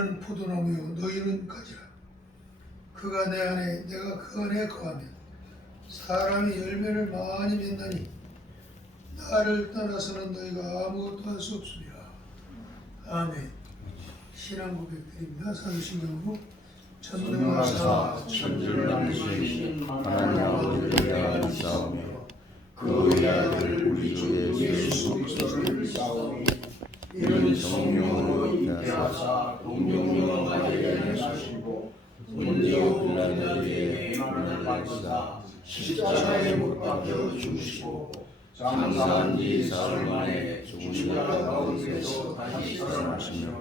나는 포도나무요 너희는 가지라. 그가 내 안에 내가 그 안에 거하면 사람이 열매를 많이 맺나니 나를 떠나서는 너희가 아무것도 할 수 없으리라. 아멘. 신앙 고백드립니다. 사도신경으로 전능하사 천지를 만드신 하나님 아버지를 믿사오며 그의 아들 우리 주 예수 그리스도를 믿사오니 이는 성령으로 잉태하사 동정녀와 마리아에게 나시고 본디오 빌라도에게 고난을 받으사 십자가에 못 박혀 죽으시고 장사한 지 사흘 만에 죽으신 자 가운데서 다시 살아나시며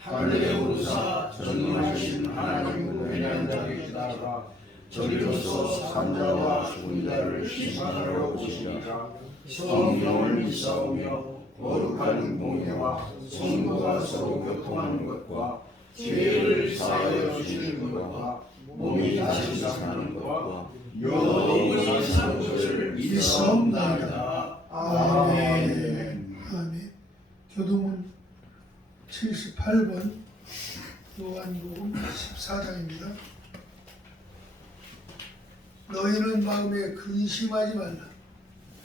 하늘에 오르사 전능하신 하나님 회장자 계시다가 저리로서 산자와 죽은 자를 심판하러 오시리라. 성령을 믿사오며 거룩한 공예와 성도가 서로 교통하는 것과 죄를 사하여 주시는 것과 몸이 다시 사는 것과 영원히 사는 것을 믿사옵나이다. 아멘. 아멘. 교동은 78번 요한복음 14장입니다. 너희는 마음에 근심하지 말라.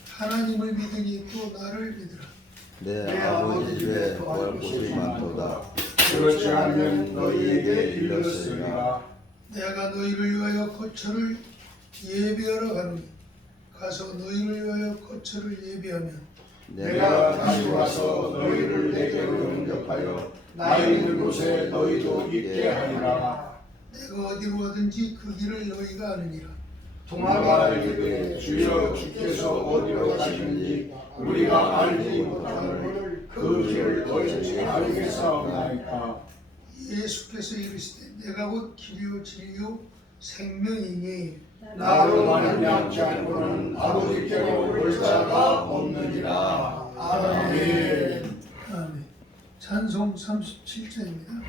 하나님을 믿으니 또 나를 믿으라. 내 아버지 집에 거할 곳이 많도다. 그렇지 않으면 너희에게 일렀으리라. 내가 너희를 위하여 거처를 예비하러 가노니 가서 너희를 위하여 거처를 예비하면 내가 다시 와서 너희를 내게로 영접하여 나 있는 곳에 너희도 있게 하리라. 내가 어디로 가든지 그 길을 너희가 아느니라. 도마가 이르되 주여 주께서 어디로 가시는지 우리가 알지 못하노니 그 길을 너희들이 알겠사옵나이까. 예수께서 이르시되 내가 곧 길이요 진리요 생명이니 나로 말미암지 않고는 아버지께로 올 자가 없느니라. 아멘. 아멘. 찬송 37장입니다.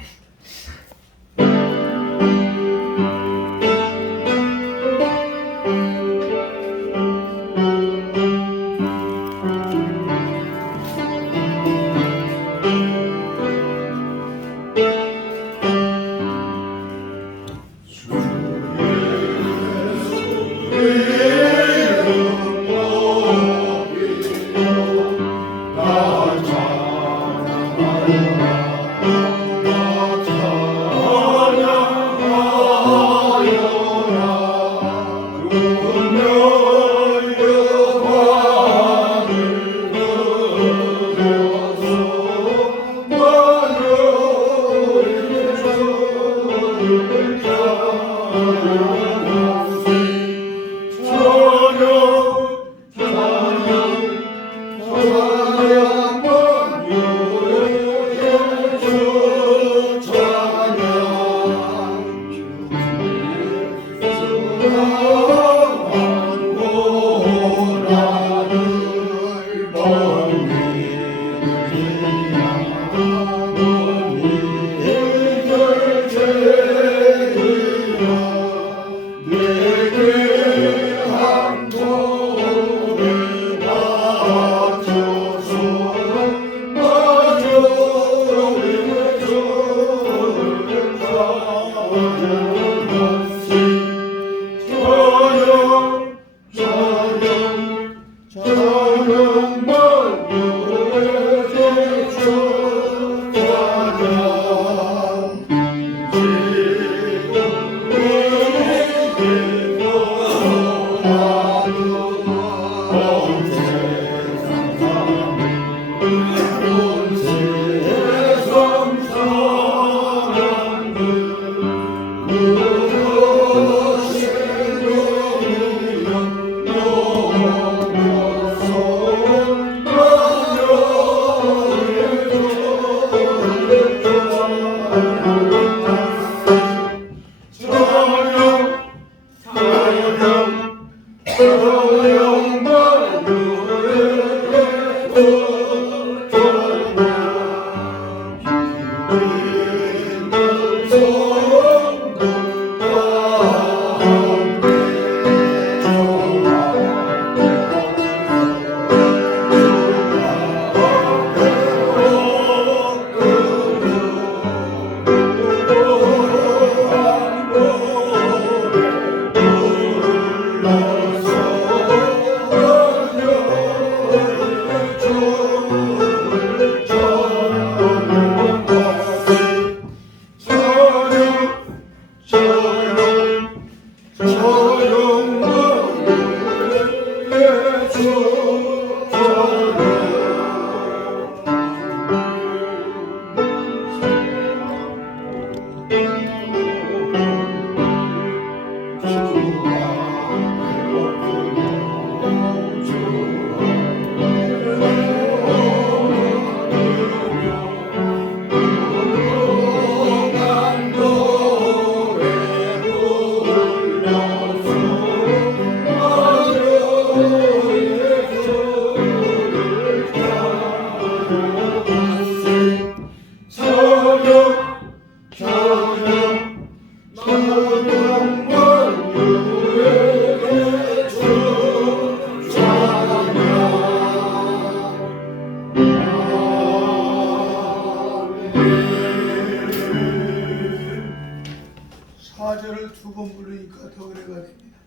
사절을 두 번 부르니까 더 그래가 됩니다.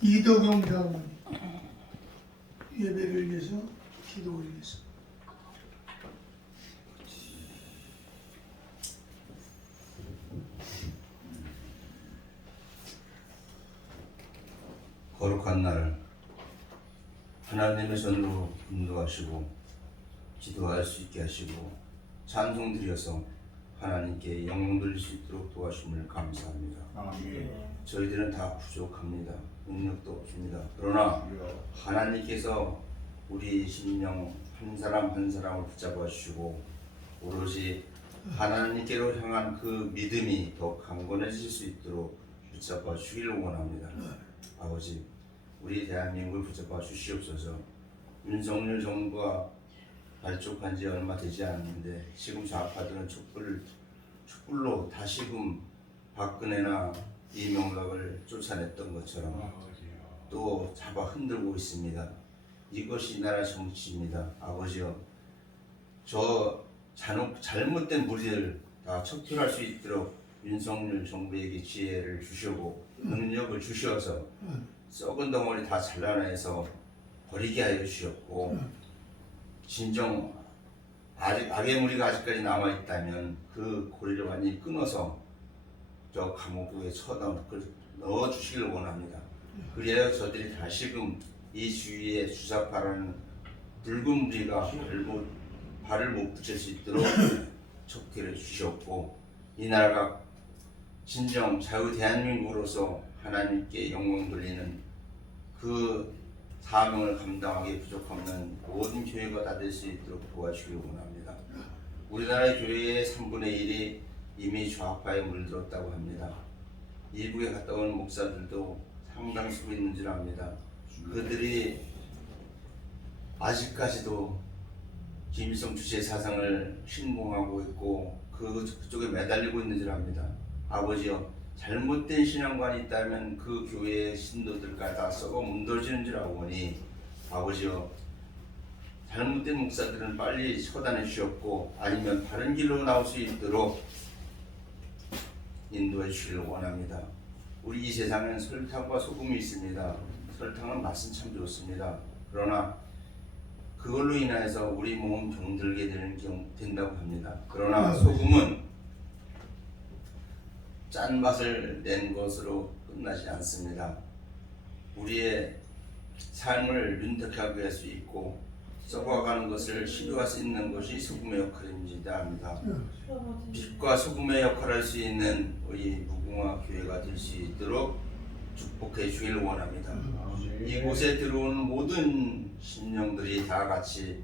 이덕용 장로님 예배를 위해서 기도 올리겠습니다. 거룩한 날 하나님의 손으로 인도하시고 기도할 수 있게 하시고 찬송 드려서 하나님께 영광 돌릴 수 있도록 도와주심을 감사합니다. 저희들은 다 부족합니다. 능력도 없습니다. 그러나 하나님께서 우리 심령 한 사람 한 사람을 붙잡아 주시고 오로지 하나님께로 향한 그 믿음이 더 강건해질 수 있도록 붙잡아 주기를 원합니다. 아버지, 우리 대한민국을 붙잡아 주시옵소서. 윤석열 정부가 발족한 지 얼마 되지 않는데 지금 좌파들은 촛불로 다시금 박근혜나 이명박을 쫓아냈던 것처럼 또 잡아 흔들고 있습니다. 이것이 나라 정치입니다. 아버지여, 저 잘못된 무리를 다 척결할 수 있도록 윤석열 정부에게 지혜를 주시고 능력을 주셔서 썩은 덩어리 다 잘라내서 버리게 하여 주셨고, 진정 악의 무리가 아직까지 남아있다면 그 고리를 완전히 끊어서 저 감옥에 넣어 주시길 원합니다. 그래야 저들이 다시금 이 주위에 주사파라는 붉은 무리가 발을 못 붙일 수 있도록 척결해 주셨고, 이 나라가 진정 자유 대한민국으로서 하나님께 영광 돌리는 그 사명을 감당하기 부족없는 모든 교회가 다 될 수 있도록 도와주길 원합니다. 우리나라 교회의 3분의 1이 이미 좌파에 물들었다고 합니다. 미국에 갔다 온 목사들도 상당수 있는 줄 압니다. 그들이 아직까지도 김일성 주체의 사상을 신봉하고 있고 그쪽에 매달리고 있는 줄 압니다. 아버지여, 잘못된 신앙관이 있다면 그 교회의 신도들과 다 썩어 문드러지는 줄 아오니 아버지여, 잘못된 목사들은 빨리 처단해 주셨고 아니면 바른 길로 나올 수 있도록 인도해 주시길 원합니다. 우리 이 세상엔 설탕과 소금이 있습니다. 설탕은 맛은 참 좋습니다. 그러나 그걸로 인해서 우리 몸 병들게 된다고 합니다. 그러나 소금은 짠맛을 낸 것으로 끝나지 않습니다. 우리의 삶을 윤택하게 할 수 있고 썩어가는 것을 식혀갈 수 있는 것이 소금의 역할입니다. 합니다. 빛과 소금의 역할을 할 수 있는 우리 무궁화 교회가 될 수 있도록 축복해 주길 원합니다. 이곳에 들어오는 모든 심령들이 다 같이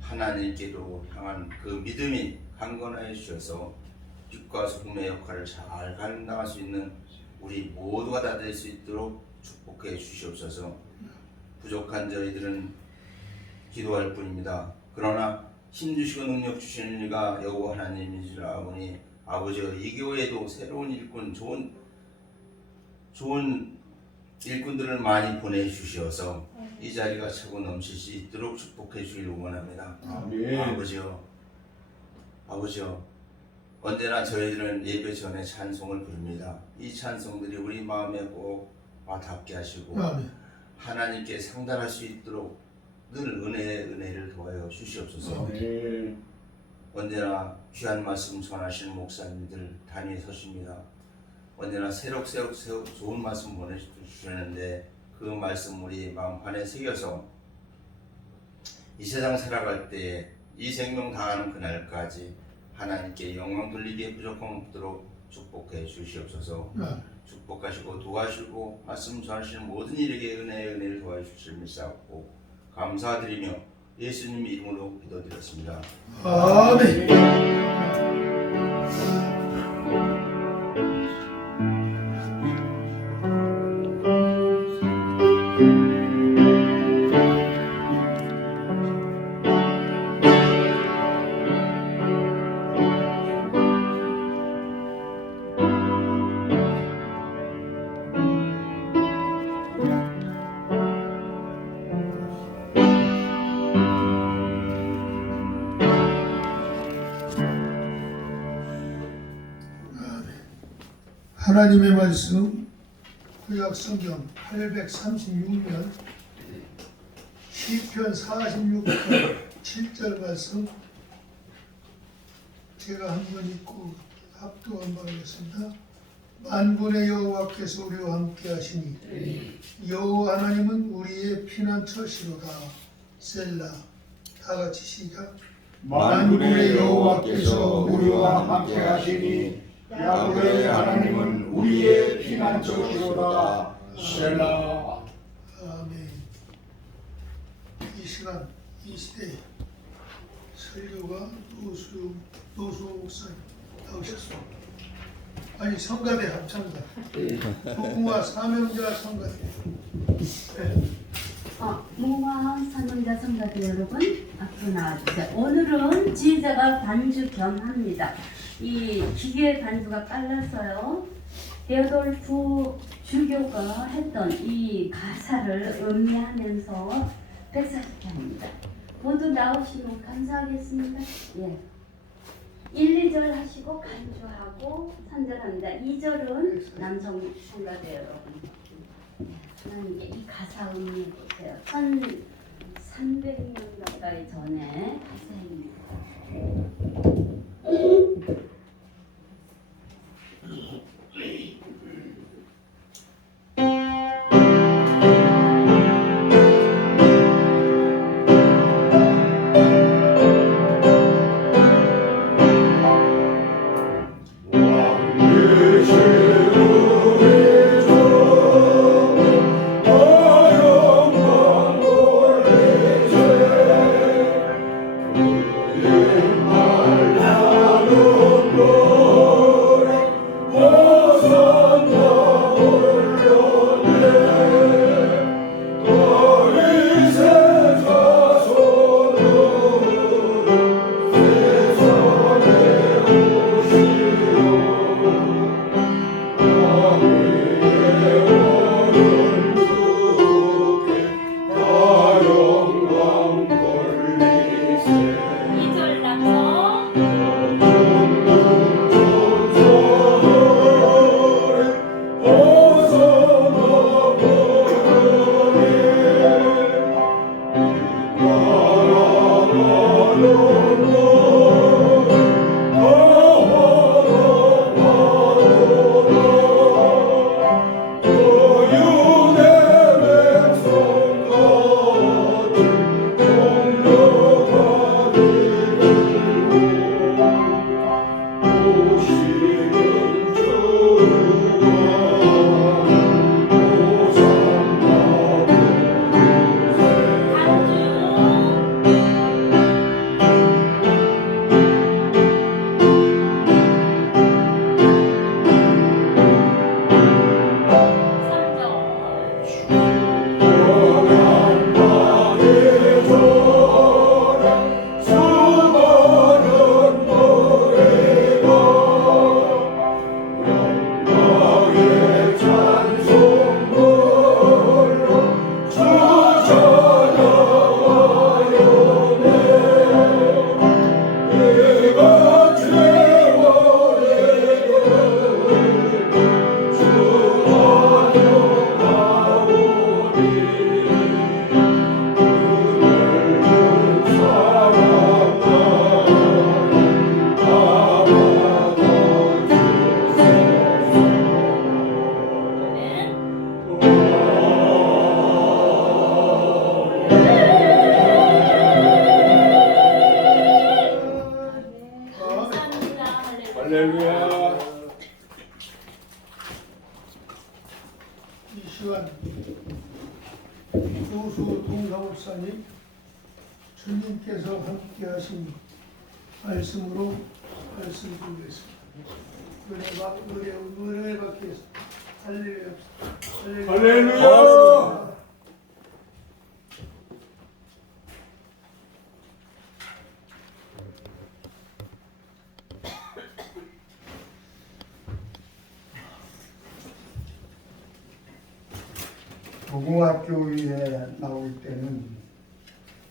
하나님께로 향한 그 믿음이 강건하여 주셔서 빛과 소금의 역할을 잘 감당할 수 있는 우리 모두가 다 될 수 있도록 축복해 주시옵소서. 부족한 저희들은 기도할 뿐입니다. 그러나 힘주시고 능력 주시는 이가 여호와 하나님인 줄 아오니 아버지여, 이 교회에도 새로운 일꾼, 좋은 일꾼들을 많이 보내주셔서 이 자리가 차고 넘칠 수 있도록 축복해 주기를 원합니다. 아버지여, 언제나 저희들은 예배 전에 찬송을 부릅니다. 이 찬송들이 우리 마음에 꼭 와닿게 하시고 하나님께 상달할 수 있도록 늘 은혜를 더하여 주시옵소서. 언제나 귀한 말씀 전하시는 목사님들 단위에 서십니다. 언제나 새록새록 좋은 말씀 보내주시는데 그 말씀 우리 마음 안에 새겨서 이 세상 살아갈 때에 이 생명 다하는 그날까지 하나님께 영광 돌리기에 부족함 없도록 축복해 주시옵소서. 축복하시고 도와주시고 말씀 전하시는 모든 일에게 은혜를 도와주실 믿사옵고 감사드리며 예수님 이름으로 기도드렸습니다. 아멘. 하나님의 말씀 구약성경 836면 시편 46편 7절 말씀 제가 한번 읽고 합독한 바 하겠습니다. 만군의 여호와께서 우리와 함께 하시니 여호와 하나님은 우리의 피난처시로다. 셀라. 다 같이 시작. 만군의 여호와께서 우리와 함께 하시니 야훼 하나님은 우리의 피난처시로다. 셀라. 아멘. 이 시간 이 시대에 설교가 노수 목사님 나오셨어. 아니 성가대 합창자 무궁화 사명자 성가대. 무궁화 사명자 성가대 여러분 앞으로 나와주세요. 오늘은 지휘자가 반주 겸합니다. 이 기계 반주가 빨라서요. 데오돌프 주교가 했던 이 가사를 음미하면서 140편입니다. 모두 나오시면 감사하겠습니다. 예. 1, 2절 하시고 간주하고 3절합니다. 2절은 남성 성가대 여러분. 하나님께 이 가사 음미해 보세요. 1300년 가까이 전에 가사입니다. 할렐루야. 이 시간 조수 동사목사님 주님께서 함께 하신 말씀으로 말씀 드리겠습니다. 은혜 받기 위해서 할렐루야. 할렐루야. 무궁화교회에 나올 때는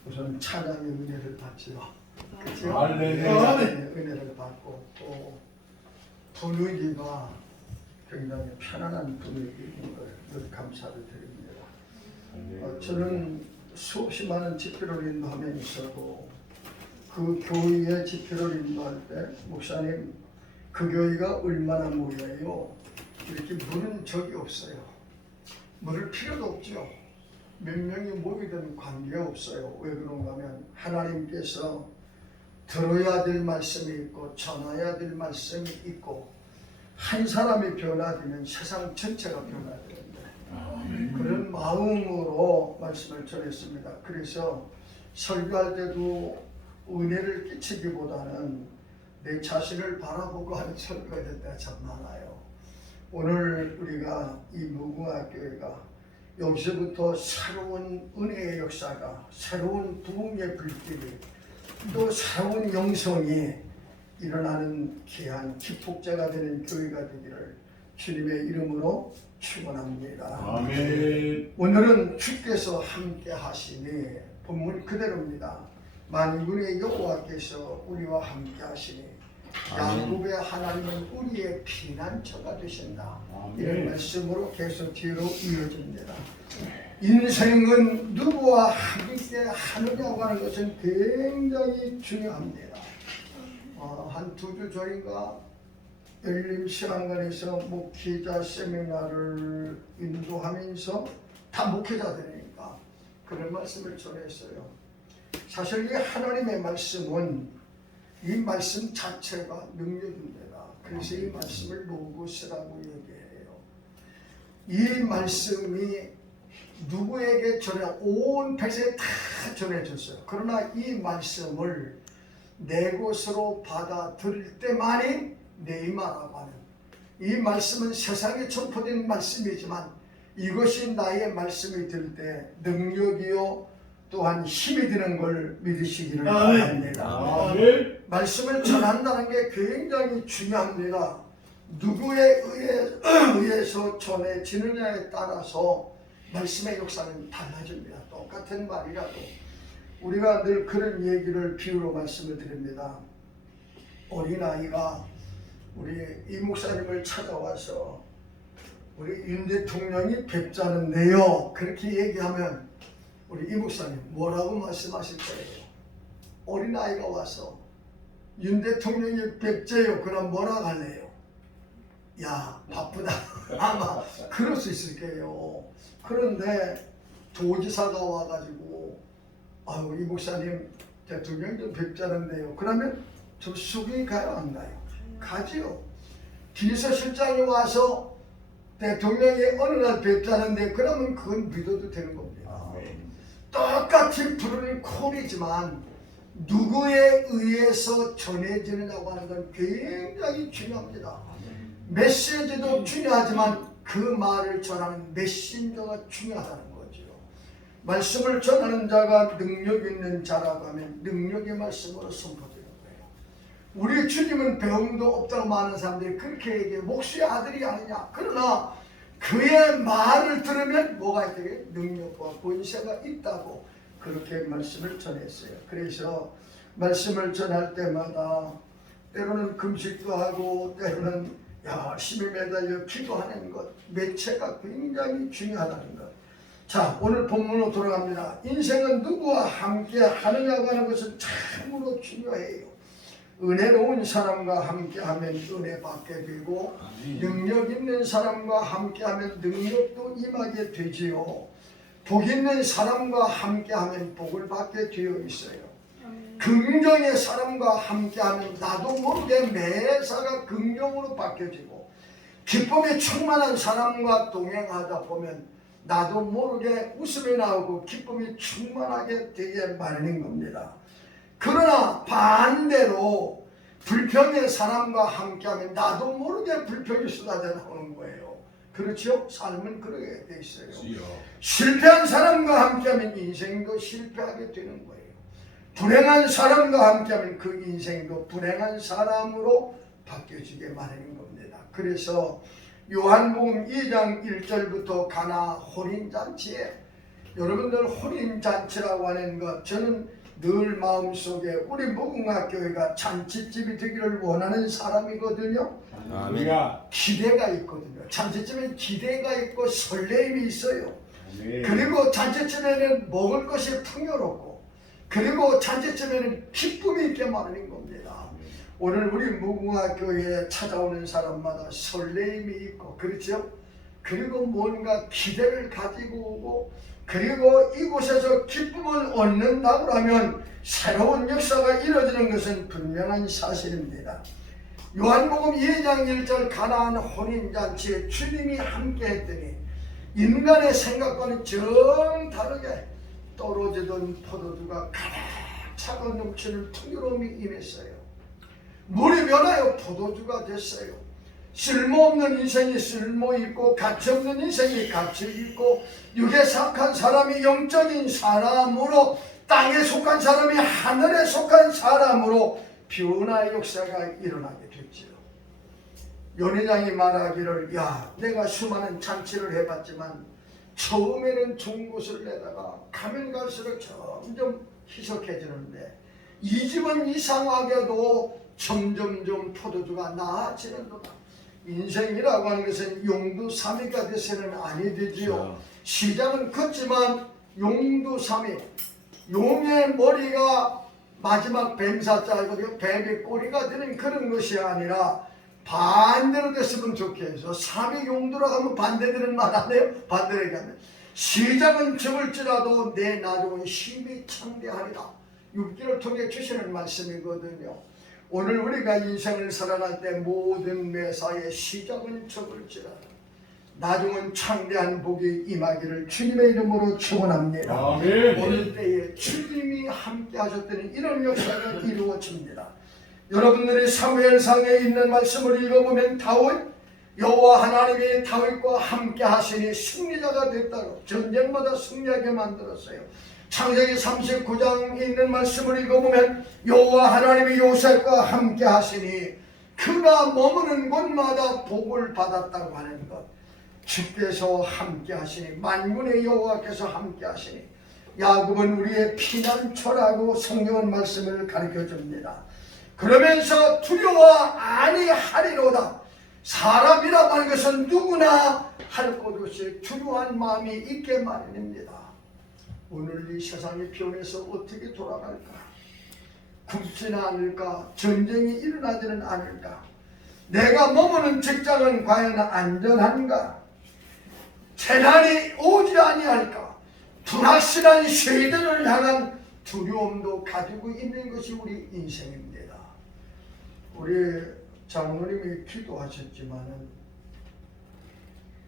우선 찬양의 은혜를 받지요. 그렇죠? 할렐루야. 은혜를 받고 또 분위기가 굉장히 편안한 분위기인 걸 늘 감사를 드립니다. 저는 수없이 많은 집회를 인도하면서도 그 교회의 집회를 인도할 때 목사님 그 교회가 얼마나 모여요? 이렇게 물은 적이 없어요. 물을 필요도 없죠. 몇 명이 모이든 관계없어요. 왜 그런가 하면 하나님께서 들어야 될 말씀이 있고 전해야 될 말씀이 있고 한 사람이 변화되면 세상 전체가 변화되는데 그런 마음으로 말씀을 전했습니다. 그래서 설교할 때도 은혜를 끼치기보다는 내 자신을 바라보고 하는 설교가 될 때가 참 많아요. 오늘 우리가 이 무궁화교회가 여기서부터 새로운 은혜의 역사가, 새로운 부흥의 불길이, 또 새로운 영성이 일어나는 귀한 기폭제가 되는 교회가 되기를 주님의 이름으로 축원합니다. 아멘. 오늘은 주께서 함께 하시니 본문 그대로입니다. 만군의 여호와께서 우리와 함께 하시니 야곱의 하나님은 우리의 피난처가 되신다. 이런 말씀으로 계속 뒤로 이어집니다. 인생은 누구와 함께 하느냐고 하는 것은 굉장히 중요합니다. 한 2주 전인가 열림시간관에서 목회자 세미나를 인도하면서 다 목회자들이니까 그런 말씀을 전했어요. 사실 이 하나님의 말씀은 이 말씀 자체가 능력입니다. 그래서 이 말씀을 로고스라고 얘기해요. 이 말씀이 누구에게 온 백성에 다 전해졌어요. 그러나 이 말씀을 내 것으로 받아들일 때만이 네이마라고 하는 이 말씀은 세상에 전포된 말씀이지만 이것이 나의 말씀이 될 때 능력이요 또한 힘이 되는 걸 믿으시기를 바랍니다. 말씀을 전한다는 게 굉장히 중요합니다. 누구에 의해서 전해지느냐에 따라서 말씀의 역사는 달라집니다. 똑같은 말이라도 우리가 늘 그런 얘기를 비유로 말씀을 드립니다. 어린아이가 우리 이 목사님을 찾아와서 우리 윤 대통령이 뵙자는데요 그렇게 얘기하면 우리 이 목사님 뭐라고 말씀하실 거예요? 어린아이가 와서 윤 대통령이 뵙재요. 그럼 뭐라 할래요? 야 바쁘다. 아마 그럴 수 있을 거예요. 그런데 도지사가 와가지고 아유 이 목사님 대통령 좀 뵙자는데요. 그러면 좀 수긍이 가요 안 가요? 가지요. 비서실장이 와서 대통령이 어느 날 뵙자는데 그러면 그건 믿어도 되는 겁니다. 똑같이 부르는 콜이지만 누구에 의해서 전해지느냐고 하는 건 굉장히 중요합니다. 메시지도 중요하지만 그 말을 전하는 메신저가 중요하다는 거죠. 말씀을 전하는 자가 능력 있는 자라고 하면 능력의 말씀으로 선포되는 거예요. 우리 주님은 배움도 없다고 많은 사람들이 그렇게 얘기해요. 목수의 아들이 아니냐. 그러나 그의 말을 들으면 뭐가 있대요? 능력과 권세가 있다고 그렇게 말씀을 전했어요. 그래서 말씀을 전할 때마다 때로는 금식도 하고 때로는 열심히 매달려 기도하는 것, 매체가 굉장히 중요하다는 것. 자, 오늘 본문으로 돌아갑니다. 인생은 누구와 함께 하느냐고 하는 것은 참으로 중요해요. 은혜로운 사람과 함께하면 은혜 받게 되고 능력 있는 사람과 함께하면 능력도 임하게 되지요. 복 있는 사람과 함께하면 복을 받게 되어 있어요. 긍정의 사람과 함께하면 나도 모르게 매사가 긍정으로 바뀌어지고 기쁨이 충만한 사람과 동행하다 보면 나도 모르게 웃음이 나오고 기쁨이 충만하게 되게 마련인 겁니다. 그러나 반대로 불평의 사람과 함께하면 나도 모르게 불평이 쏟아져 나오는 거예요. 그렇죠? 삶은 그러게 돼 있어요. 실패한 사람과 함께하면 인생도 실패하게 되는 거예요. 불행한 사람과 함께하면 그 인생도 불행한 사람으로 바뀌어지게 마련인 겁니다. 그래서 요한복음 2장 1절부터 가나 혼인잔치에 여러분들 혼인잔치라고 하는 것 저는 늘 마음속에 우리 무궁화교회가 잔치집이 되기를 원하는 사람이거든요. 할렐루야. 기대가 있거든요. 잔치집에 기대가 있고 설레임이 있어요. 아멘. 그리고 잔치집에는 먹을 것이 풍요롭고, 그리고 잔치집에는 기쁨이 있게 마련인 겁니다. 오늘 우리 무궁화교회에 찾아오는 사람마다 설레임이 있고, 그렇죠? 그리고 뭔가 기대를 가지고 오고, 그리고 이곳에서 기쁨을 얻는다고 하면 새로운 역사가 이루어지는 것은 분명한 사실입니다. 요한복음 2장 1절 가나안 혼인잔치에 주님이 함께 했더니 인간의 생각과는 정 다르게 떨어지던 포도주가 가득 차고 넘치는 풍요로움이 임했어요. 물이 변하여 포도주가 됐어요. 쓸모없는 인생이 쓸모있고 가치없는 인생이 가치있고, 육에 속한 사람이 영적인 사람으로, 땅에 속한 사람이 하늘에 속한 사람으로 변화의 역사가 일어나게 됐지요. 연회장이 말하기를, 야, 내가 수많은 잔치를 해봤지만 처음에는 좋은 곳을 내다가 가면 갈수록 점점 희석해지는데, 이 집은 이상하게도 점점점 포도주가 나아지는도다. 인생이라고 하는 것은 용두삼위가 돼서는 아니 되지요. 시작은 컸지만 용두삼위, 용의 머리가 마지막 뱀사자이거든요. 뱀의 꼬리가 되는 그런 것이 아니라 반대로 됐으면 좋겠어. 삼위용두라고 하면 반대되는 말 안 해요? 반대로 얘기하면 시작은 적을지라도 내 나중은 힘이 창대하리라. 6기를 통해 주시는 말씀이거든요. 오늘 우리가 인생을 살아갈 때 모든 매사의 시작은 적을지라도 나중은 창대한 복이 임하기를 주님의 이름으로 축원합니다. 아멘. 오늘 때에 주님이 함께 하셨더니 이런 역사가 이루어집니다. 여러분들이 사무엘상에 있는 말씀을 읽어보면 다윗, 여호와 하나님이 다윗과 함께 하시니 승리자가 됐다고, 전쟁마다 승리하게 만들었어요. 창세기 39장에 있는 말씀을 읽어보면 여호와 하나님이 요셉과 함께 하시니 그가 머무는 곳마다 복을 받았다고 하는 것, 주께서 함께 하시니, 만군의 여호와께서 함께 하시니, 야곱은 우리의 피난처라고 성경은 말씀을 가르쳐 줍니다. 그러면서 두려워 아니하리로다. 사람이라고 하는 것은 누구나 할 것 없이 두려워한 마음이 있게 마련입니다. 오늘 이 세상이 변해서 어떻게 돌아갈까? 굶지는 않을까? 전쟁이 일어나지는 않을까? 내가 머무는 직장은 과연 안전한가? 재난이 오지 아니할까? 불확실한 시대를 향한 두려움도 가지고 있는 것이 우리 인생입니다. 우리 장로님이 기도하셨지만은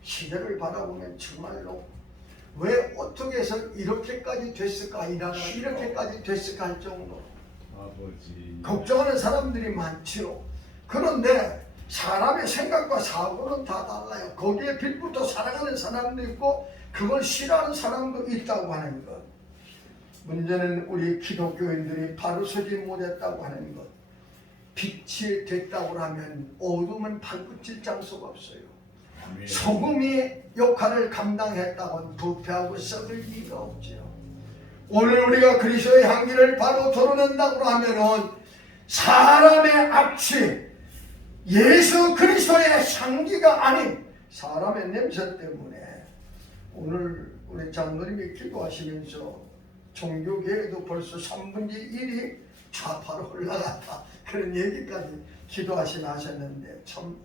시대를 바라보면 정말로 왜 어떻게 해서 이렇게까지 됐을까, 이 나라가 이렇게까지 됐을까 할 정도로 아버지. 걱정하는 사람들이 많지요. 그런데 사람의 생각과 사고는 다 달라요. 거기에 빌부터 살아가는 사람도 있고 그걸 싫어하는 사람도 있다고 하는 것. 문제는 우리 기독교인들이 바로 서지 못했다고 하는 것. 빛이 됐다고 하면 어둠은 발붙일 장소가 없어요. 아멘. 소금이 역할을 감당했다고 부패하고 썩을 리가 없죠. 오늘 우리가 그리스도의 향기를 바로 드러낸다고 하면은 사람의 악취, 예수 그리스도의 향기가 아닌 사람의 냄새 때문에 오늘 우리 장로님이 기도하시면서 종교계에도 벌써 3분의 1이 좌파로 올라갔다, 그런 얘기까지 기도하시는데 참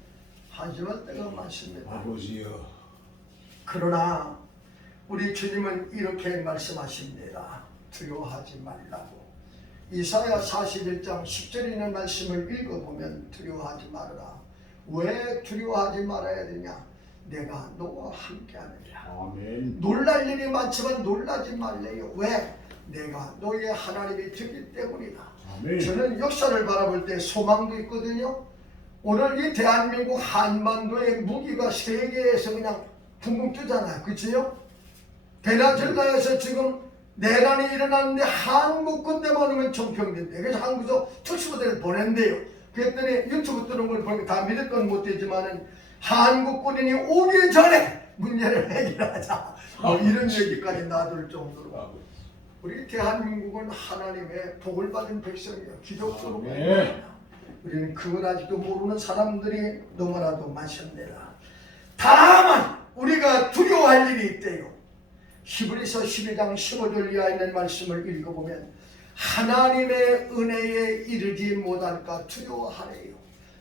한심할 때가 많습니다. 아버지요. 그러나 우리 주님은 이렇게 말씀하십니다. 두려워하지 말라고. 이사야 41장 10절에 있는 말씀을 읽어보면 두려워하지 말아라. 왜 두려워하지 말아야 되냐? 내가 너와 함께하느니라. 아멘. 놀랄 일이 많지만 놀라지 말래요. 왜? 내가 너의 하나님이 되기 때문이다. 아멘. 저는 역사를 바라볼 때 소망도 있거든요. 오늘 이 대한민국 한반도의 무기가 세계에서 그냥 붕붕 뜨잖아요. 그치요? 베네수엘라에서 지금 내란이 일어났는데 한국 군대만 오면 총평된대. 그래서 한국에서 특수부대를 보낸대요. 그랬더니 유튜브 뜨는 걸 보니까 다 믿을 건 못되지만은 한국 군인이 오기 전에 문제를 해결하자. 이런 얘기까지 놔둘 정도로. 우리 대한민국은 하나님의 복을 받은 백성이요 기독교로 아멘. 우리는 그걸 아직도 모르는 사람들이 너무나도 많습니다. 다만 우리가 두려워할 일이 있대요. 히브리서 12장 15절 이하에 있는 말씀을 읽어보면 하나님의 은혜에 이르지 못할까 두려워하래요.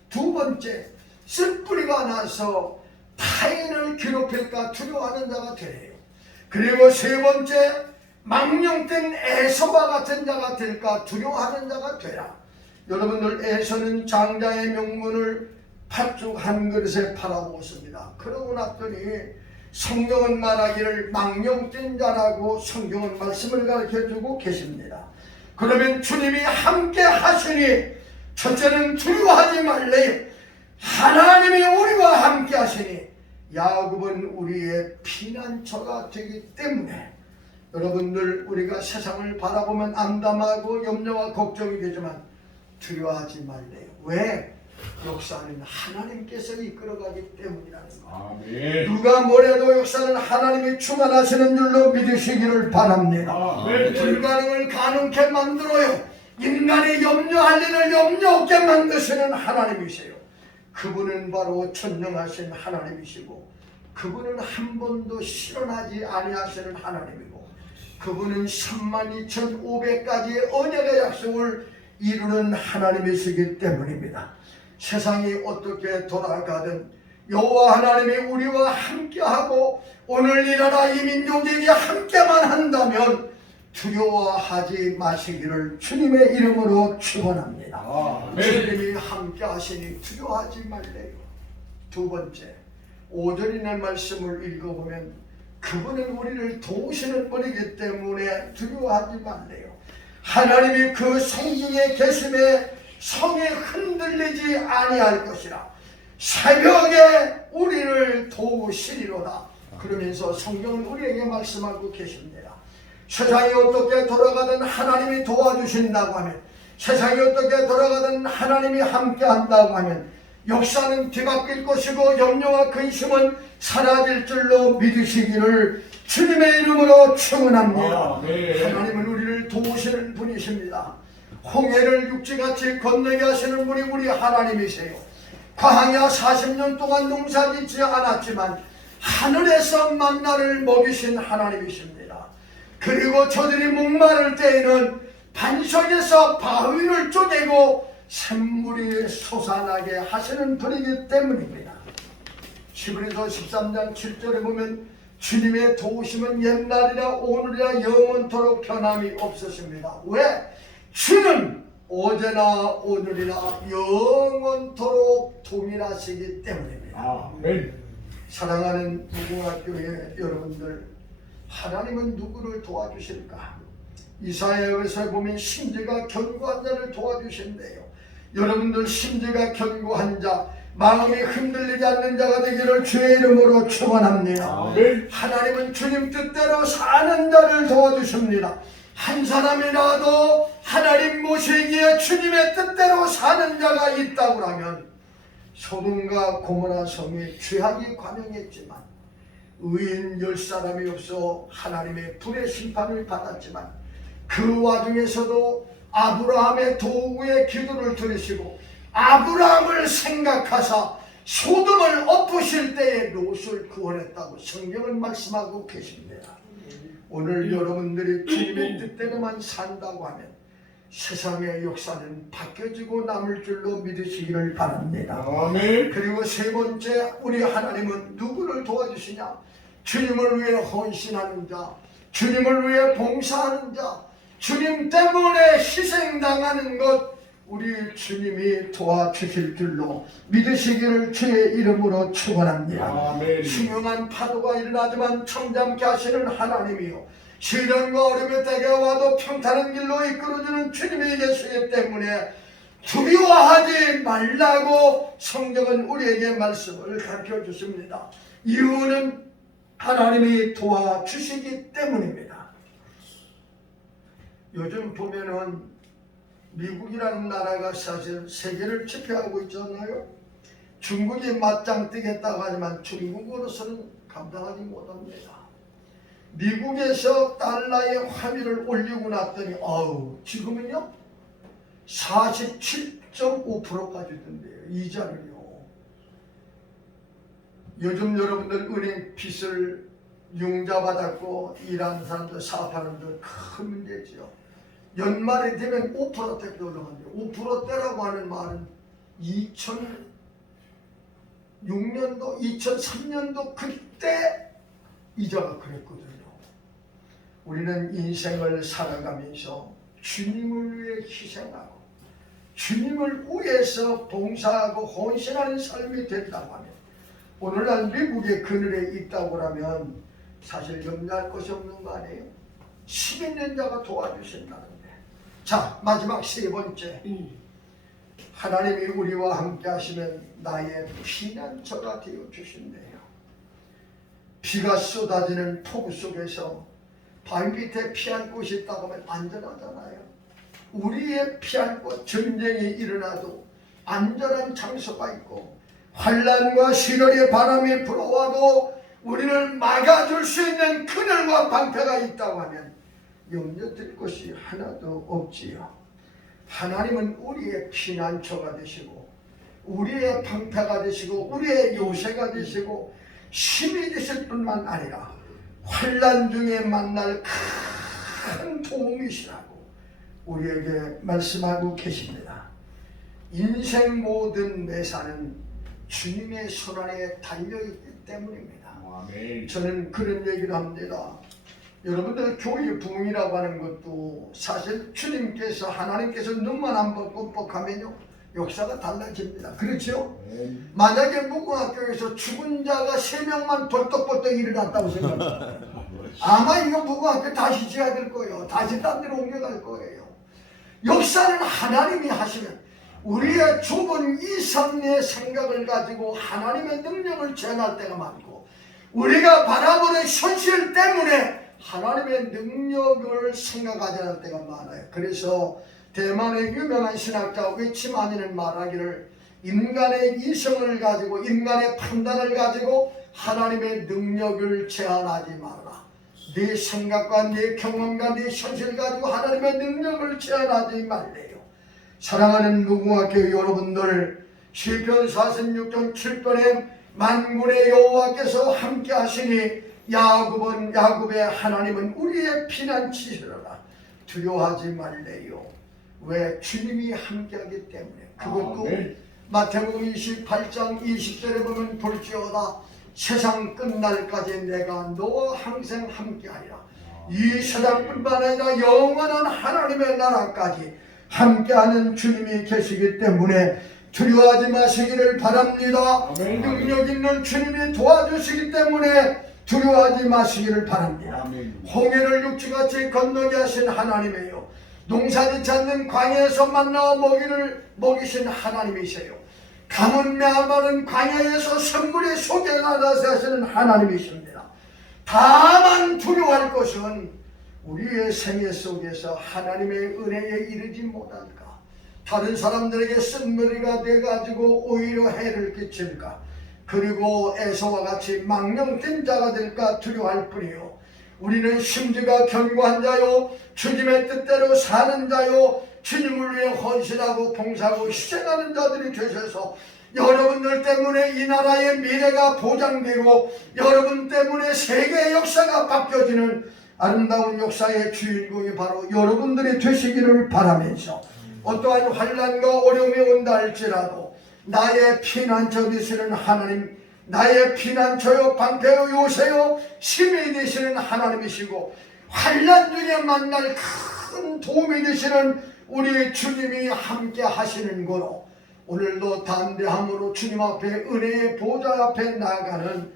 두 번째, 쓴뿌리가 나서 타인을 괴롭힐까 두려워하는 자가 되래요. 그리고 세 번째, 망령된 에서와 같은 자가 될까 두려워하는 자가 되라. 여러분들, 에서는 장자의 명분을 팥죽 한 그릇에 팔아먹었습니다. 그러고 났더니 성경은 말하기를 망령된 자라고 성경은 말씀을 가르쳐주고 계십니다. 그러면 주님이 함께 하시니 첫째는 두려워하지 말래요. 하나님이 우리와 함께 하시니 야곱은 우리의 피난처가 되기 때문에 여러분들, 우리가 세상을 바라보면 암담하고 염려와 걱정이 되지만 두려워하지 말래요. 왜? 역사는 하나님께서 이끌어가기 때문이라는 거. 아멘. 누가 뭐래도 역사는 하나님이 주관하시는 줄로 믿으시기를 바랍니다. 아멘. 불가능을 가능케 만들어요. 인간이 염려할 일을 염려 없게 만드시는 하나님이세요. 그분은 바로 전능하신 하나님이시고 그분은 한 번도 실현하지 아니하시는 하나님이고 그분은 32,500가지의 언약의 약속을 이루는 하나님이시기 때문입니다. 세상이 어떻게 돌아가든 여호와 하나님이 우리와 함께하고 오늘 일어나 이 민족에게 함께만 한다면 두려워하지 마시기를 주님의 이름으로 축원합니다. 아멘. 주님이 함께하시니 두려워하지 말래요. 두 번째, 5절이나 말씀을 읽어보면 그분은 우리를 도우시는 분이기 때문에 두려워하지 말래요. 하나님이 그 성중에 계심에 성이 흔들리지 아니할 것이라. 새벽에 우리를 도우시리로다. 그러면서 성경은 우리에게 말씀하고 계십니다. 세상이 어떻게 돌아가든 하나님이 도와주신다고 하면, 세상이 어떻게 돌아가든 하나님이 함께 한다고 하면 역사는 뒤바뀔 것이고 염려와 근심은 사라질 줄로 믿으시기를 주님의 이름으로 축원합니다. 하나님은 우리를 도우시는 분이십니다. 홍해를 육지같이 건너게 하시는 분이 우리 하나님이세요. 광야 40년 동안 농사짓지 않았지만 하늘에서 만나를 먹이신 하나님이십니다. 그리고 저들이 목마를 때에는 반석에서 바위를 쪼개고 샘물이 솟아나게 하시는 분이기 때문입니다. 히브리서 13장 7절에 보면 주님의 도우심은 옛날이나 오늘이나 영원토록 변함이 없으십니다. 왜? 주는 어제나 오늘이나 영원토록 동일하시기 때문입니다. 아멘. 사랑하는 무궁화교회 여러분들, 하나님은 누구를 도와주실까? 이사야서에 보면 심지가 견고한 자를 도와주신대요. 여러분들, 심지가 견고한 자, 마음이 흔들리지 않는 자가 되기를 주의 이름으로 축원합니다. 아멘. 하나님은 주님 뜻대로 사는 자를 도와주십니다. 한 사람이라도 하나님 모시기에 주님의 뜻대로 사는 자가 있다고 하면 소돔과 고모라 성이 죄악이 관영했지만 의인 10사람이 없어 하나님의 불의 심판을 받았지만 그 와중에서도 아브라함의 도구의 기도를 들으시고 아브라함을 생각하사 소돔을 엎으실 때에 롯을 구원했다고 성경은 말씀하고 계십니다. 오늘 여러분들이 주님의 뜻대로만 산다고 하면 세상의 역사는 바뀌어지고 남을 줄로 믿으시기를 바랍니다. 아멘. 그리고 세 번째, 우리 하나님은 누구를 도와주시냐? 주님을 위해 헌신하는 자, 주님을 위해 봉사하는 자, 주님 때문에 희생당하는 것, 우리 주님이 도와주실 줄로 믿으시기를 주의 이름으로 축원합니다. 아멘. 흉흉한 파도가 일어나지만 청잠케 하시는 하나님이요, 시련과 어려움의 때가 와도 평탄한 길로 이끌어주는 주님이 계시기 때문에 두려워하지 말라고 성경은 우리에게 말씀을 가르쳐 주십니다. 이유는 하나님이 도와주시기 때문입니다. 요즘 보면은 미국이라는 나라가 사실 세계를 지배하고 있잖아요. 중국이 맞짱 뜨겠다고 하지만 중국으로서는 감당하지 못합니다. 미국에서 달러의 환율을 올리고 났더니 지금은요 47.5%까지 든대요. 이자를요. 요즘 여러분들 은행 빚을 융자받았고 일하는 사람들 사업하는 데 큰 문제죠. 연말이 되면 5%대까지 올라간대요. 5%대라고 하는 말은 2006년도, 2003년도 그때 이자가 그랬거든요. 우리는 인생을 살아가면서 주님을 위해 희생하고 주님을 위해서 봉사하고 헌신하는 삶이 된다고 하면 오늘날 미국의 그늘에 있다고 하면 사실 염려할 것이 없는 거 아니에요? 10인 자가 도와주신다는데. 자, 마지막 세 번째, 하나님이 우리와 함께 하시면 나의 피난처가 되어 주신대요. 비가 쏟아지는 폭우 속에서 바위 밑에 피할 곳이 있다고 하면 안전하잖아요. 우리의 피할 곳, 전쟁이 일어나도 안전한 장소가 있고 환란과 시련의 바람이 불어와도 우리를 막아줄 수 있는 그늘과 방패가 있다고 하면 염려될 것이 하나도 없지요. 하나님은 우리의 피난처가 되시고 우리의 방패가 되시고 우리의 요새가 되시고 힘이 되실 뿐만 아니라 환란 중에 만날 큰 도움이시라고 우리에게 말씀하고 계십니다. 인생 모든 매사는 주님의 손안에 달려있기 때문입니다. 아멘. 저는 그런 얘기를 합니다. 여러분들 교회 부흥이라고 하는 것도 사실 주님께서 하나님께서 눈만 한번 끔뻑하면요 역사가 달라집니다. 그렇죠? 만약에 무궁학교에서 죽은 자가 3명만 벌떡벌떡 일어났다고 생각합니다. 아마 이거 무궁학교 다시 지어야 될 거예요. 다시 딴 데로 옮겨갈 거예요. 역사는 하나님이 하시면 우리의 좁은 이상의 생각을 가지고 하나님의 능력을 제한할 때가 많고 우리가 바라보는 현실 때문에 하나님의 능력을 생각하지 않을 때가 많아요. 그래서 대만의 유명한 신학자 위치만이는 말하기를 인간의 이성을 가지고 인간의 판단을 가지고 하나님의 능력을 제한하지 말아라. 네 생각과 네 경험과 네 현실 가지고 하나님의 능력을 제한하지 말래요. 사랑하는 무궁학교 여러분들, 시편 46편 7편에 만군의 여호와께서 함께 하시니 야곱의 하나님은 우리의 피난처시로라. 두려워하지 말래요. 왜? 주님이 함께하기 때문에. 그것도 마태복음 28장 20절에 보면 볼지어다 세상 끝날까지 내가 너와 항상 함께하리라. 이 세상뿐만 아니라 영원한 하나님의 나라까지 함께하는 주님이 계시기 때문에 두려워하지 마시기를 바랍니다. 능력 있는 주님이 도와주시기 때문에 두려워하지 마시기를 바랍니다. 홍해를 육지같이 건너게 하신 하나님이에요. 농사짓지 않는 광야에서 만나와 먹이신 하나님이세요. 가뭄 메마른 광야에서 선물이 속에 나가서 하시는 하나님이십니다. 다만 두려워할 것은 우리의 생애 속에서 하나님의 은혜에 이르지 못할까, 다른 사람들에게 쓴머리가 돼가지고 오히려 해를 끼칠까, 그리고 에서와 같이 망령된 자가 될까 두려워할 뿐이요. 우리는 심지가 견고한 자요, 주님의 뜻대로 사는 자요, 주님을 위해 헌신하고 봉사하고 희생하는 자들이 되셔서 여러분들 때문에 이 나라의 미래가 보장되고 여러분 때문에 세계의 역사가 바뀌어지는 아름다운 역사의 주인공이 바로 여러분들이 되시기를 바라면서 어떠한 환난과 어려움이 온다 할지라도 나의 피난처 되시는 하나님, 나의 피난처요 방패요 요새요 힘이 되시는 하나님이시고 환난 중에 만날 큰 도움이 되시는 우리 주님이 함께 하시는 거로 오늘도 담대함으로 주님 앞에 은혜의 보좌 앞에 나아가는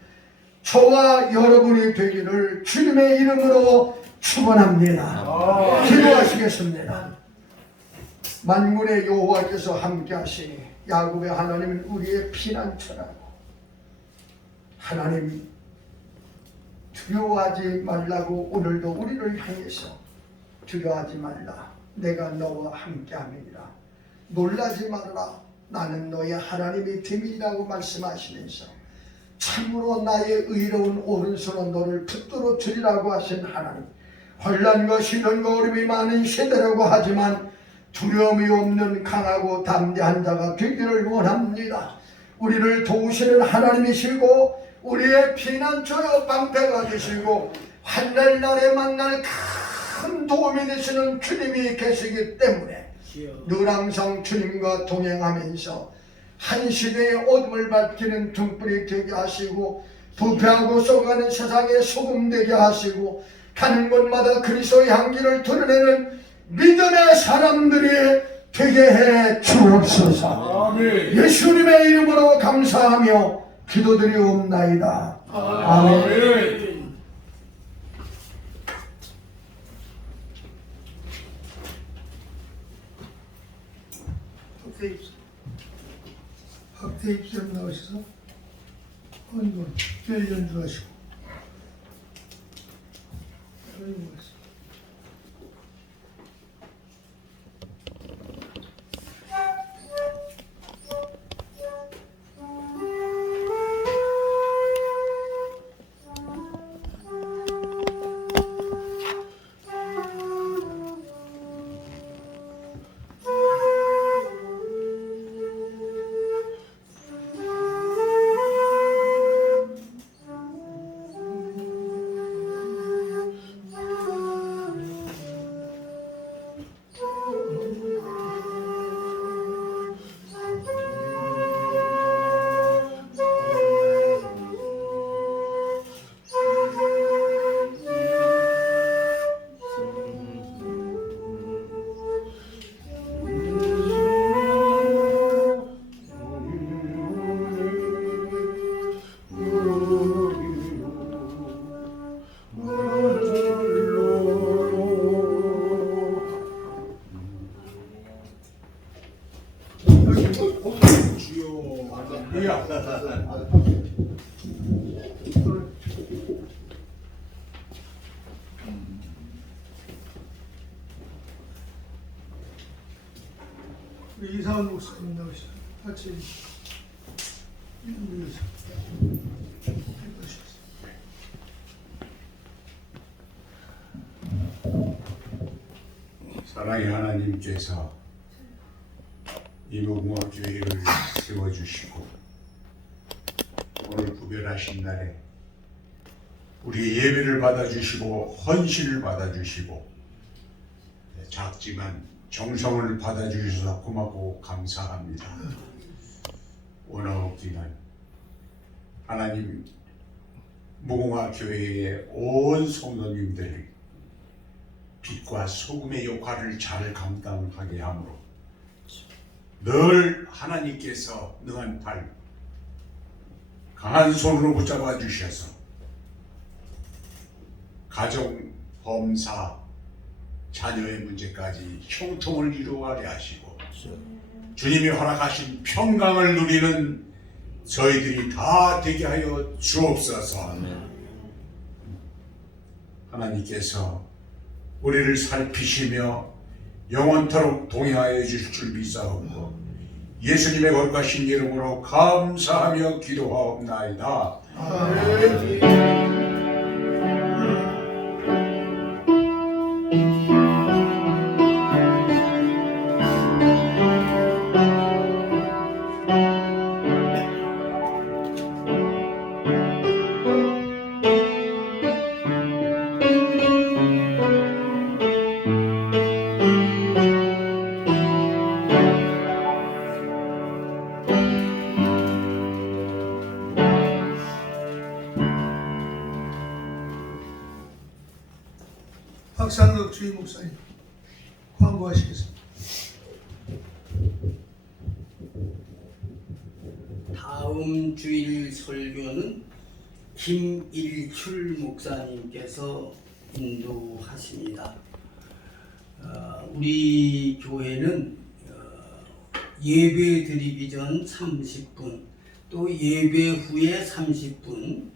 저와 여러분이 되기를 주님의 이름으로 축원합니다. 기도하시겠습니다. 만군의 여호와께서 함께 하시니 야곱의 하나님은 우리의 피난처라고. 하나님 두려워하지 말라고 오늘도 우리를 향해서 두려워하지 말라. 내가 너와 함께함이니라. 놀라지 말라. 나는 너의 하나님이 됨이라고 말씀하시면서 참으로 나의 의로운 오른손은 너를 붙들어 주리라고 하신 하나님, 혼란과 시련과 어려움이 많은 시대라고 하지만 두려움이 없는 강하고 담대한 자가 되기를 원합니다. 우리를 도우시는 하나님이시고 우리의 피난처여 방패가 되시고 환난 날에 만날 큰 도움이 되시는 주님이 계시기 때문에 늘 항상 주님과 동행하면서 한 시대의 어둠을 밝히는 등불이 되게 하시고 부패하고 썩어가는 세상의 소금 되게 하시고 가는 곳마다 그리스도의 향기를 드러내는 믿음의 사람들이 되게 해 주옵소서. 아멘. 예수님의 이름으로 감사하며 기도드리옵나이다. 아멘. 아멘. 학대 입장 나오셔서 헌금 특별 연주하시고 아이고, 말씀. 우리 이상한 목사님 나오시죠. 같이 연주해서 해보시겠습니다. 사랑의 하나님께서 이 무궁화 교회를 세워주시고 오늘 구별하신 날에 우리의 예배를 받아주시고 헌신을 받아주시고 작지만 정성을 받아주셔서 고맙고 감사합니다. 오늘 기간 하나님 무궁화 교회의 온 성도님들 빛과 소금의 역할을 잘 감당하게 하므로 늘 하나님께서 능한 팔 강한 손으로 붙잡아 주셔서 가정, 범사, 자녀의 문제까지 형통을 이루어가게 하시고 주님이 허락하신 평강을 누리는 저희들이 다 되게 하여 주옵소서. 하나님께서 우리를 살피시며 영원토록 동행하여 주실 줄 믿사옵고 예수님의 거룩하신 이름으로 감사하며 기도하옵나이다. 아멘. 박상덕 주임 목사님 광고하시겠습니다. 다음 주일 설교는 김일출 목사님께서 인도하십니다. 우리 교회는 예배 드리기 전 30분 또 예배 후에 30분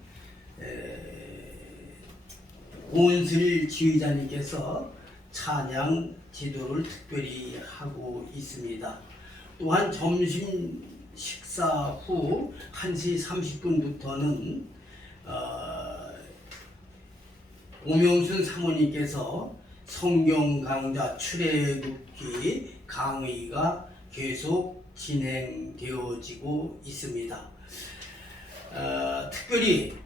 온슬 지휘자님께서 찬양 지도를 특별히 하고 있습니다. 또한 점심 식사 후 1시 30분부터는 오명순 사모님께서 성경 강좌 출애굽기 강의가 계속 진행되어지고 있습니다. 특별히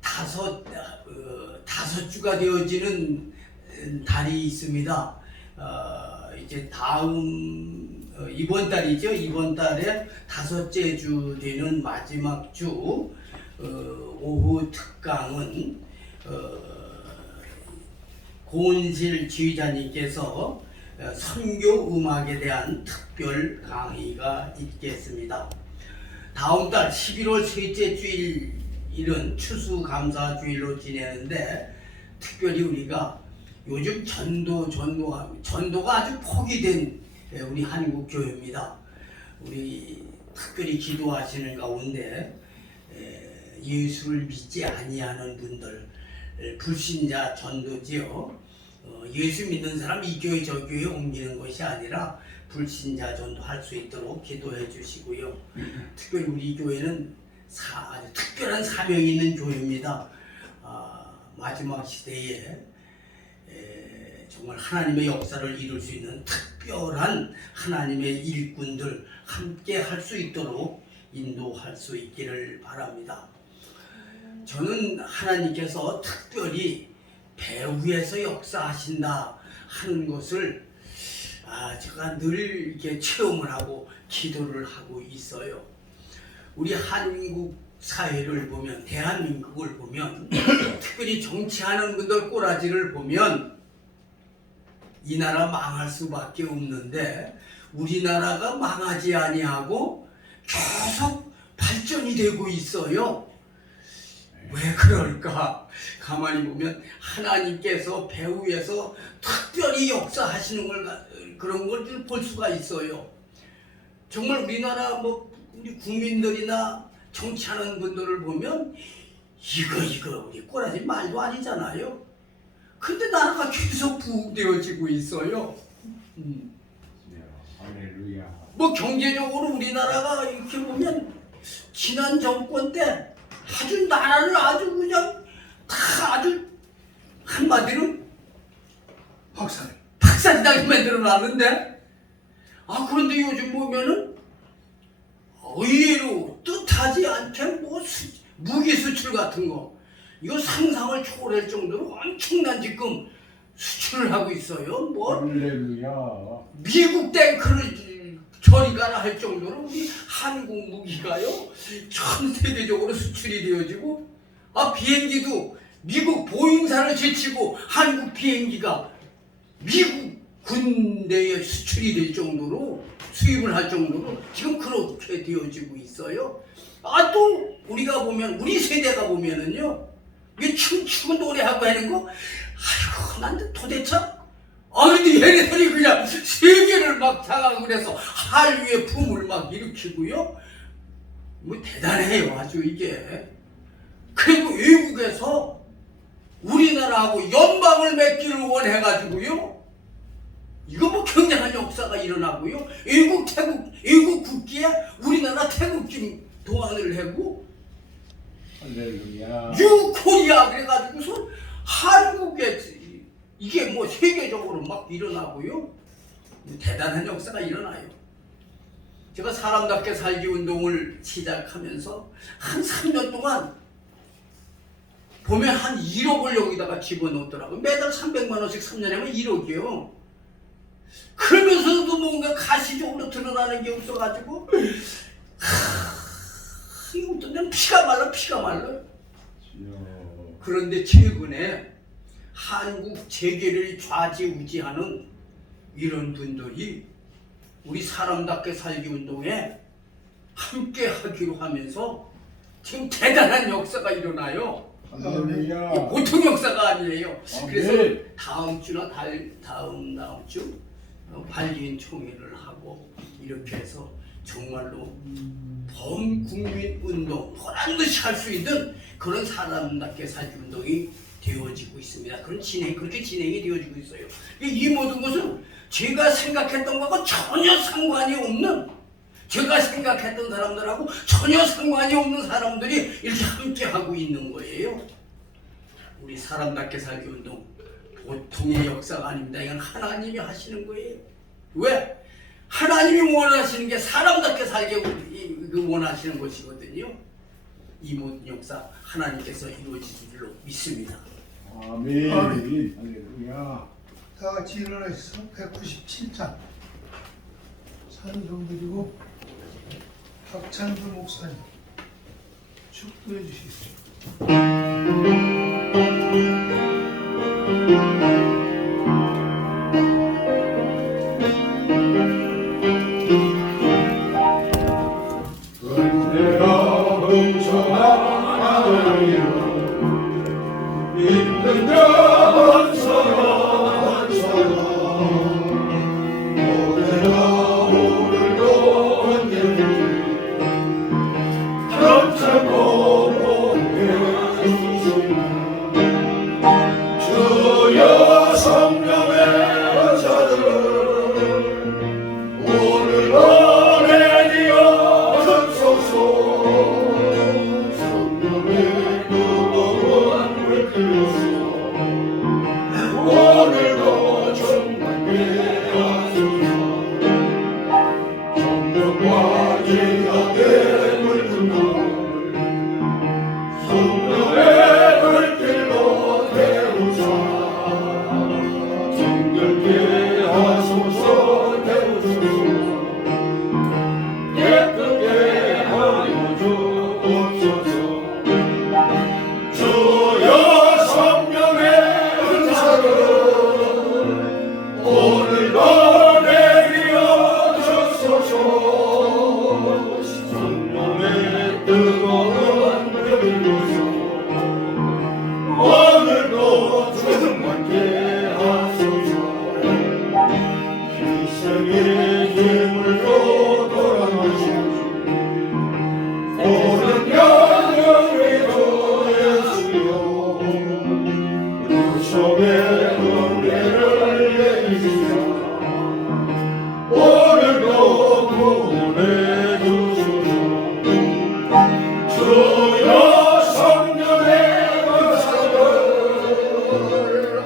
다섯 주가 되어지는 달이 있습니다. 이제 이번 달이죠. 이번 달에 5째 주 되는 마지막 주 오후 특강은 고은실 지휘자님께서 선교 음악에 대한 특별 강의가 있겠습니다. 다음 달 11월 셋째 주일은 추수감사주일로 지내는데 특별히 우리가 요즘 전도가 아주 포기된 우리 한국 교회입니다. 우리 특별히 기도하시는 가운데 예수를 믿지 아니하는 분들, 불신자 전도지요. 예수 믿는 사람 이 교회 저 교회 옮기는 것이 아니라 불신자 전도할 수 있도록 기도해 주시고요. 특별히 우리 교회는 아주 특별한 사명이 있는 교회입니다. 마지막 시대에 정말 하나님의 역사를 이룰 수 있는 특별한 하나님의 일꾼들 함께 할 수 있도록 인도할 수 있기를 바랍니다. 저는 하나님께서 특별히 배후에서 역사하신다 하는 것을 제가 늘 이렇게 체험을 하고 기도를 하고 있어요. 우리 한국 사회를 보면, 대한민국을 보면, 특별히 정치하는 분들 꼬라지를 보면 이 나라 망할 수밖에 없는데 우리나라가 망하지 아니하고 계속 발전이 되고 있어요. 왜 그럴까? 가만히 보면 하나님께서 배후에서 특별히 역사하시는 그런 걸 볼 수가 있어요. 정말 우리나라 우리 국민들이나 정치하는 분들을 보면 이거 우리 꼬라지 말도 아니잖아요. 근데 나라가 계속 부흥되어지고 있어요. 할렐루야. 경제적으로 우리나라가 이렇게 보면 지난 정권 때 아주 나라를 아주 그냥 다 아주 한마디로 박살나게 만들어놨는데 그런데 요즘 보면은 의외로 뜻하지 않게 무기 수출 같은 거 이거 상상을 초월할 정도로 엄청난 지금 수출을 하고 있어요. 할렐루야. 미국 탱크를 저리 가라 할 정도로 우리 한국 무기가요 전 세계적으로 수출이 되어지고 비행기도 미국 보잉사를 제치고 한국 비행기가 미국 군대에 수출이 될 정도로 수입을 할 정도로 지금 그렇게 되어지고 있어요. 또 우리가 보면 우리 세대가 보면은요 이 춤추고 노래하고 하는 거 난 도대체 근데 얘네들이 그냥 세계를 막 장악을 해서 한류의 붐을 막 일으키고요. 대단해요 아주 이게. 그리고 외국에서 우리나라하고 연방을 맺기를 원해가지고요. 이거 굉장한 역사가 일어나고요. 외국 국기에 우리나라 태극기 도안을 하고 할렐루야. 유코리아 그래가지고서 한국에 이게 세계적으로 막 일어나고요. 대단한 역사가 일어나요. 제가 사람답게 살기 운동을 시작하면서 한 3년 동안 보면 한 1억을 여기다가 집어넣더라고요. 매달 300만 원씩 3년에 하면 1억이요. 그러면서도 뭔가 가시적으로 드러나는 게 없어가지고 이거 어떤 데는 피가 말라. 그런데 최근에 한국 재계를 좌지우지하는 이런 분들이 우리 사람답게 살기 운동에 함께 하기로 하면서 지금 대단한 역사가 일어나요. 할렐루야. 보통 역사가 아니에요. 그래서 네. 다음 주나 다음 주 발기인 총회를 하고 이렇게 해서 정말로 범국민 운동 호란 듯이 할 수 있는 그런 사람답게 살기 운동이 되어지고 있습니다. 그렇게 진행이 되어지고 있어요. 이 모든 것은 제가 생각했던 것과 전혀 상관이 없는 제가 생각했던 사람들하고 전혀 상관이 없는 사람들이 이렇게 함께 하고 있는 거예요. 우리 사람답게 살기 운동 보통의 역사가 아닙니다. 이건 하나님이 하시는 거예요. 왜? 하나님이 원하시는 게 사람답게 살게 원하시는 것이거든요. 이 모든 역사 하나님께서 이루어질 줄로 믿습니다. 아멘. 아멘. 할렐루야. 다 같이 일어나서 197장 찬송드리고 박찬두 목사님 축도해 주시겠습니다. 은혜가 풍성한 하나님 믿는 자만 서로 오늘가 오늘도 언제든지 감사고 복해 주시는 주여 성령의 은사들 오늘도 내리어 주소서 성령의 뜨거운 불길로서 오늘도 충만케 하소서 성령과 지하게 물든 물 성령의 불길로 태우사 정결케 하소서 태우소서 깨끗게 하여 주옵소서 주여 성령의 은사를 오늘도 내리어 주소서 성령의 뜨거운 불로서 오늘도 충만케 하소서 희생의 힘으로 돌아가시고 오늘 영광으로 예수여 그 속에 은혜를 내리시사 오늘도 구원해 주소서 주여 성령의 은사를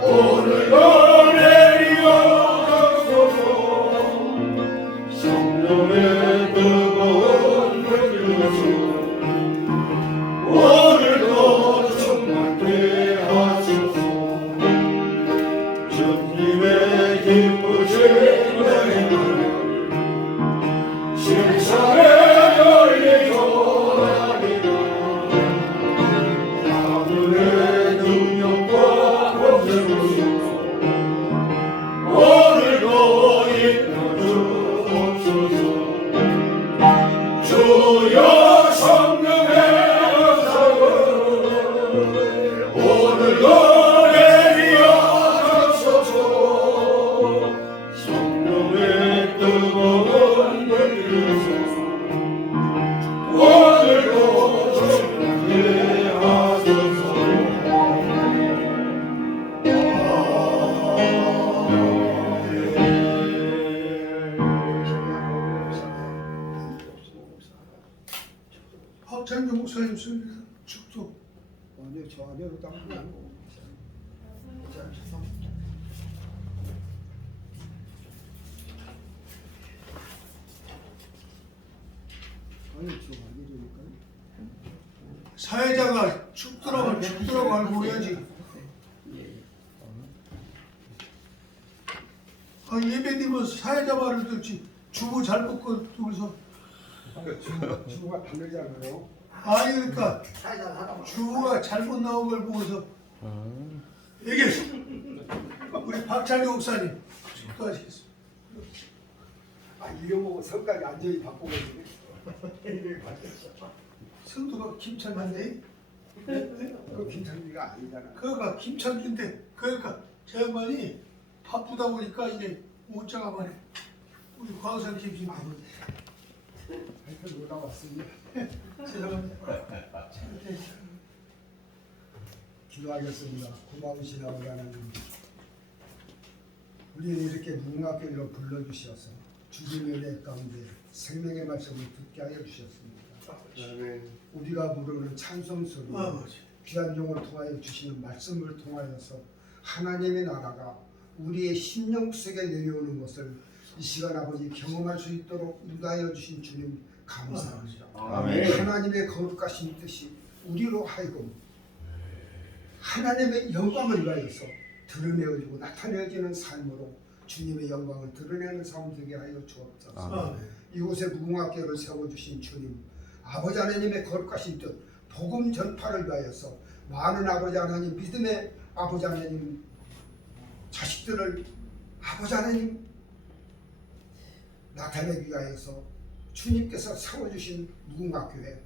오늘도 내리어 주소서 성령의 뜨거운 불길로서 오늘도 충만케 하소서 주님의 기쁘신 은혜를 세상에 열리고 하리라 하늘의 능력과 권세로서 오늘도 이끌어 주옵소서 주여 성령의 은사를 오늘도 내리어 주소서 성령의 뜨거운 불길로서 오늘도 충만케 하소서 박찬두 목사님 축도. 아니 저 안에로 딱 보고 아니 저 안에로니까 사회자가 축도라고 알고 해야지. 아, 예배드리면 사회자 말을 듣지. 주부 잘 먹고 두고서. 주부가 다르잖아요. 아니 그러니까 사이다 하나만. 주부가 잘못 나온 걸 보고서 얘기했어. 우리 박찬희 목사님 축도하시겠습니다. 아 이거 보고 성까지 완전히 바꾸거든요. 성도가 김창기인데 그 김창기가 아니잖아. 그가 김창기인데 그러니까 저 양반이 바쁘다 보니까 이제 못자가 말해. 우리 광산 김씨인데 하여튼 올라왔으니 죄송합니다. 기도하겠습니다. 고마우신 아버지 하나님, 우리를 이렇게 무궁화교회로 불러주셔서 주님의 내 가운데 생명의 말씀을 듣게 하여 주셨습니다. 우리가 부르는 찬송 소리, 귀한 종을 통하여 주시는 말씀을 통하여서 하나님의 나라가 우리의 심령 속에 내려오는 것을 이 시간 아버지 경험할 수 있도록 인도하여 주신 주님 감사합니다. 아멘. 하나님의 거룩하신 뜻이 우리로 하여금 하나님의 영광을 위하여서 드러내어지고 나타내어지는 삶으로 주님의 영광을 드러내는 삶 되게 하여 주옵소서. 이곳에 무궁화교를 세워주신 주님, 아버지 하나님의 거룩하신 뜻 복음 전파를 위하여서 많은 아버지 하나님 믿음의 아버지 하나님 자식들을 아버지 하나님 나타내기 위하여서 주님께서 세워주신 무궁화교회,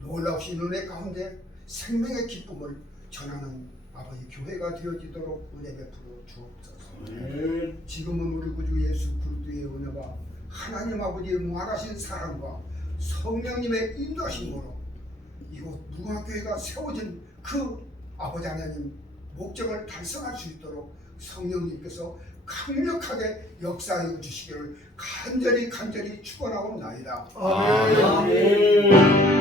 놀라우신 은혜 가운데 생명의 기쁨을 전하는 아버지 교회가 되어지도록 은혜 베풀어 주옵소서. 지금은 우리 구주 예수 그리스도의 은혜와 하나님 아버지의 무한하신 사랑과 성령님의 인도하심으로 이곳 무궁화교회가 세워진 그 아버지 하나님 목적을 달성할 수 있도록 성령님께서 강력하게 역사해 주시기를 간절히 축원하옵나이다. 아멘.